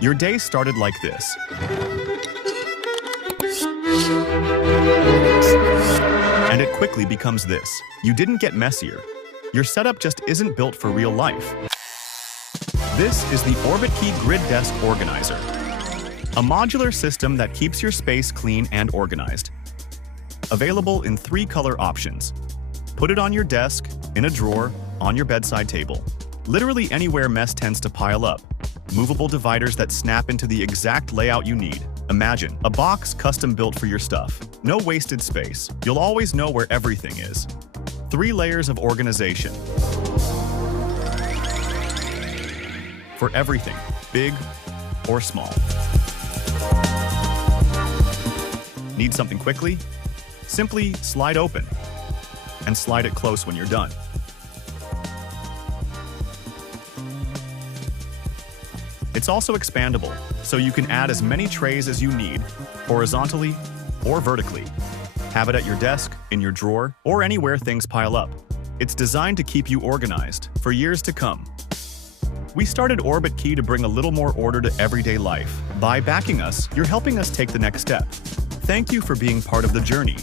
Your day started like this. And it quickly becomes this. You didn't get messier. Your setup just isn't built for real life. This is the Orbitkey Grid Desk Organizer, a modular system that keeps your space clean and organized. Available in 3 color options. Put it on your desk, in a drawer, on your bedside table. Literally anywhere mess tends to pile up. Movable dividers that snap into the exact layout you need. Imagine a box custom built for your stuff. No wasted space. You'll always know where everything is. 3 layers of organization. For everything, big or small. Need something quickly? Simply slide open and slide it close when you're done. It's also expandable, so you can add as many trays as you need, horizontally or vertically. Have it at your desk, in your drawer, or anywhere things pile up. It's designed to keep you organized for years to come. We started Orbitkey to bring a little more order to everyday life. By backing us, you're helping us take the next step. Thank you for being part of the journey.